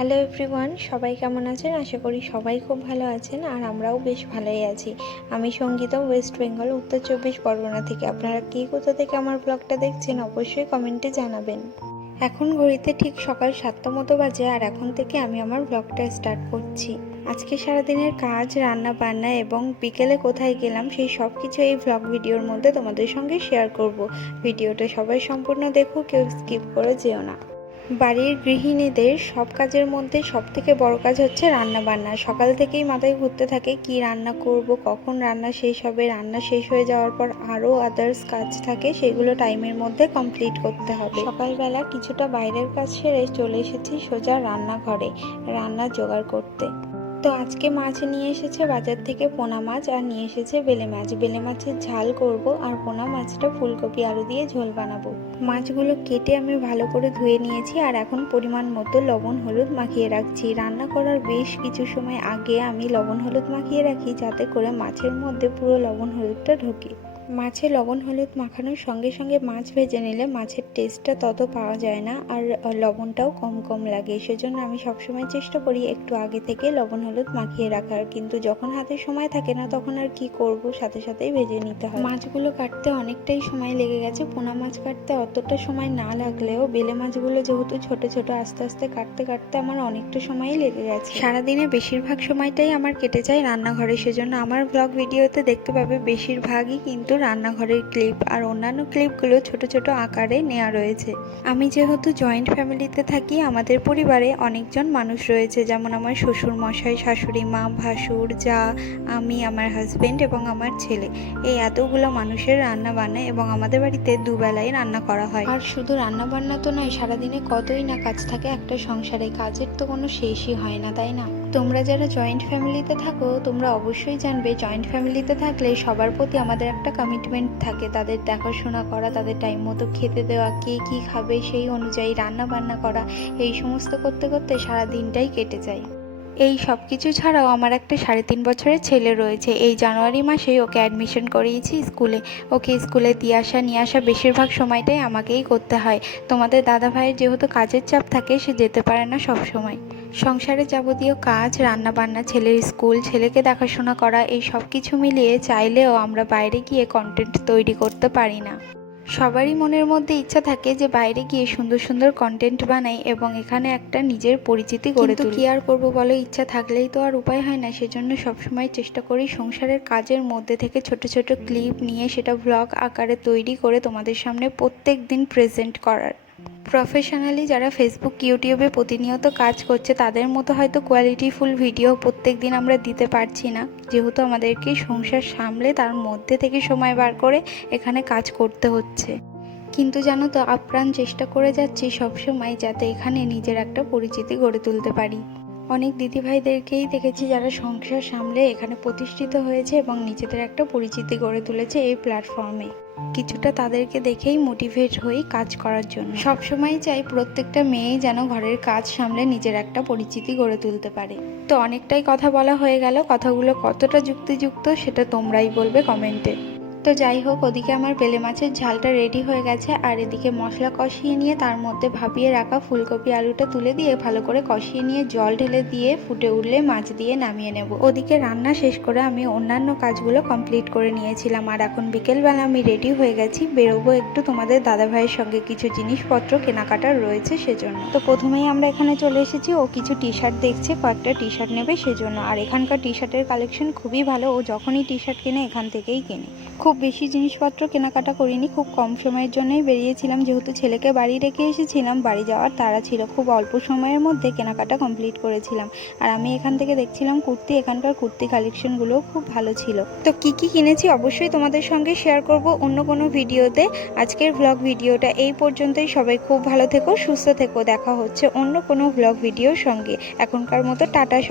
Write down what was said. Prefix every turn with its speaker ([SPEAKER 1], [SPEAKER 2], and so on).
[SPEAKER 1] Hello everyone সবাই কেমন আছেন? আশা করি সবাই খুব ভালো আছেন আর আমরাও বেশ ভালোই আছি। আমি সঙ্গীতা ওয়েস্ট বেঙ্গল উত্তর চব্বিশ পরগনা থেকে। আপনারা কে কোথা থেকে আমার ব্লগটা দেখছেন অবশ্যই কমেন্টে জানাবেন। এখন ঘড়িতে ঠিক সকাল সাতটা মতো বাজে আর এখন থেকে আমি আমার ব্লগটা স্টার্ট করছি। আজকে সারাদিনের কাজ, রান্না বান্না এবং বিকেলে কোথায় গেলাম সেই সব কিছু এই ব্লগ ভিডিওর মধ্যে তোমাদের সঙ্গে শেয়ার করব। ভিডিওটা সবাই সম্পূর্ণ দেখো, কেউ স্কিপ করে যেও না। বাড়ির গৃহিণীদের সব কাজের মধ্যে সব থেকে বড় কাজ হচ্ছে রান্না বান্না সকাল থেকেই মাথায় ঘুরতে থাকে কি রান্না করব, কখন রান্না শেষ হবে, রান্না শেষ হয়ে যাওয়ার পর আরও আদার্স কাজ থাকে, সেগুলো টাইমের মধ্যে কমপ্লিট করতে হবে। সকালবেলা কিছুটা বাইরের কাজ সেরে চলে এসেছি সোজা রান্নাঘরে, রান্না জোগাড় করতে। তো আজকে মাছ নিয়ে এসেছে বাজার থেকে পোনা মাছ আর নিয়ে এসেছে বেলে মাছ। বেলে মাছের ঝাল করব আর পোনা মাছটা ফুলকপি আলু দিয়ে ঝোল বানাবো। মাছগুলো কেটে আমি ভালো করে ধুয়ে নিয়েছি আর এখন পরিমাণ মতো লবণ হলুদ মাখিয়ে রাখছি। রান্না করার বেশ কিছু সময় আগে আমি লবণ হলুদ মাখিয়ে রাখি যাতে করে মাছের মধ্যে পুরো লবণ হলুদটা ঢোকে। মাছে লবণ, হলুদ মাখানোর সঙ্গে সঙ্গে মাছ ভেজে নিলে মাছের টেস্টটা তত পাওয়া যায় না আর লবণটাও কম কম লাগে। সেজন্য আমি সবসময় চেষ্টা করি একটু আগে থেকে লবণ, হলুদ মাখিয়ে রাখার। কিন্তু যখন হাতে সময় থাকে না তখন আর কি করব সাথে সাথেই ভেজে নিতে হয়। মাছগুলো কাটতে অনেকটাই সময় লেগে গেছে। পোনা মাছ কাটতে অতটা সময় না লাগলেও বেলে মাছগুলো যেহেতু ছোট ছোট, আস্তে আস্তে কাটতে কাটতে আমার অনেকটা সময়ই লেগে গেছে। সারাদিনে বেশিরভাগ সময়টাই আমার কেটে যায় রান্নাঘরে। সেজন্য আমার ব্লগ ভিডিওতে দেখতে পাবে বেশিরভাগই কিন্তু রান্নাঘরের ক্লিপ আর অন্যান্য ক্লিপগুলো ছোট ছোট আকারে নেওয়া রয়েছে। আমি যেহেতু জয়েন্ট ফ্যামিলিতে থাকি, আমাদের পরিবারে অনেকজন মানুষ রয়েছে, যেমন আমার শ্বশুর মশাই, শাশুড়ি মা, ভাসুর, যা, আমি, আমার হাজব্যান্ড এবং আমার ছেলে। এই এতগুলো মানুষের রান্না বান্না এবং আমাদের বাড়িতে দুবেলায় রান্না করা হয়। আর শুধু রান্না বান্না তো নয়, সারাদিনে কতই না কাজ থাকে, একটা সংসারে কাজের তো কোনো শেষই হয় না, তাই না? তোমরা যারা জয়েন্ট ফ্যামিলিতে থাকো, তোমরা অবশ্যই জানবে জয়েন্ট ফ্যামিলিতে থাকলে সবার প্রতি আমাদের একটা কমিটমেন্ট থাকে। তাদের দেখাশোনা করা, তাদের টাইম মতো খেতে দেওয়া, কে কী খাবে সেই অনুযায়ী রান্না বান্না করা, এই সমস্ত করতে করতে সারা দিনটাই কেটে যায়। এই সব কিছু ছাড়াও আমার একটা সাড়ে তিন বছরের ছেলে রয়েছে। এই জানুয়ারি মাসেই ওকে অ্যাডমিশন করিয়েছি স্কুলে। ওকে স্কুলে দিয়ে আসা, নিয়ে আসা বেশিরভাগ সময়টাই আমাকেই করতে হয়। তোমাদের দাদা ভাইয়ের যেহেতু কাজের চাপ থাকে, সে যেতে পারে না সব সময় সংসারে যাবতীয় কাজ রান্না বান্না ছেলের স্কুল ছেলেকে দেখাশোনা করা এই সব কিছু মিলিয়ে চাইলেও আমরা বাইরে গিয়ে কন্টেন্ট তৈরি করতে পারি না। সবারই মনের মধ্যে ইচ্ছা থাকে যে বাইরে গিয়ে সুন্দর সুন্দর কন্টেন্ট বানাই এবং এখানে একটা নিজের পরিচিতি গড়ে তুলি। কি আর করব বলো? ইচ্ছা থাকলেই তো আর উপায় হয় না। সেজন্য সবসময় চেষ্টা করি সংসারের কাজের মধ্যে থেকে ছোট ছোট ক্লিপ নিয়ে সেটা ব্লগ আকারে তৈরি করে তোমাদের সামনে প্রত্যেক দিন প্রেজেন্ট করার। প্রফেশনালি যারা ফেসবুক ইউটিউবে প্রতিনিয়ত কাজ করছে, তাদের মতো হয়তো কোয়ালিটিফুল ভিডিও প্রত্যেক দিন আমরা দিতে পারছি না। যেহেতু আমাদেরকে সংসার সামলে তার মধ্যে থেকে সময় বার করে এখানে কাজ করতে হচ্ছে। কিন্তু জানো তো, আপ্রাণ চেষ্টা করে যাচ্ছি সবসময় যাতে এখানে নিজের একটা পরিচিতি গড়ে তুলতে পারি। অনেক দিদিভাইদেরকেই দেখেছি যারা সংসার সামলে এখানে প্রতিষ্ঠিত হয়েছে এবং নিজেদের একটা পরিচিতি গড়ে তুলেছে এই প্ল্যাটফর্মে কিছুটা তাদেরকে দেখেই মোটিভেট হই কাজ করার জন্য। সবসময় চাই প্রত্যেকটা মেয়ে যেন ঘরের কাজ সামলে নিজের একটা পরিচিতি গড়ে তুলতে পারে। তো অনেকটাই কথা বলা হয়ে গেল। কথাগুলো কতটা যুক্তিযুক্ত সেটা তোমরাই বলবে কমেন্টে। তো যাই হোক, ওদিকে আমার বেলে মাছের ঝালটা রেডি হয়ে গেছে আর এদিকে মশলা কষিয়ে নিয়ে তার মধ্যে ভাপিয়ে রাখা ফুলকপি আলুটা তুলে দিয়ে ভালো করে কষিয়ে নিয়ে জল ঢেলে দিয়ে ফুটে উঠলে মাছ দিয়ে নামিয়ে নেব। ওদিকে রান্না শেষ করে আমি অন্যান্য কাজগুলো কমপ্লিট করে নিয়েছিলাম আর এখন বিকেলবেলা আমি রেডি হয়ে গেছি। বেরোবো একটু তোমাদের দাদা ভাইয়ের সঙ্গে কিছু জিনিসপত্র কেনাকাটার রয়েছে সেজন্য। তো প্রথমেই আমরা এখানে চলে এসেছি, ও কিছু টি শার্ট দেখছে, কয়েকটা টি শার্ট নেবে সেজন্য। আর এখানকার টি শার্টের কালেকশন খুবই ভালো, ও যখনই টি শার্ট কেনে এখান থেকেই কেনে। খুব বেশি জিনিসপত্র কেনাকাটা করিনি, খুব কম সময়ের জন্যই বেরিয়েছিলাম। যেহেতু ছেলেকে বাড়ি রেখে এসেছিলাম, বাড়ি যাওয়ার তাড়া ছিল, খুব অল্প সময়ের মধ্যে কেনাকাটা কমপ্লিট করেছিলাম। আর আমি এখান থেকে দেখছিলাম কুর্তি, এখানকার কুর্তি কালেকশনগুলোও খুব ভালো ছিল। তো কি কি কিনেছি অবশ্যই তোমাদের সঙ্গে শেয়ার করব অন্য কোনো ভিডিওতে। আজকের ভ্লগ ভিডিওটা এই পর্যন্তই। সবাই খুব ভালো থেকো, সুস্থ থেকো। দেখা হচ্ছে অন্য কোনো ভ্লগ ভিডিওর সঙ্গে। এখনকার মতো টাটা সব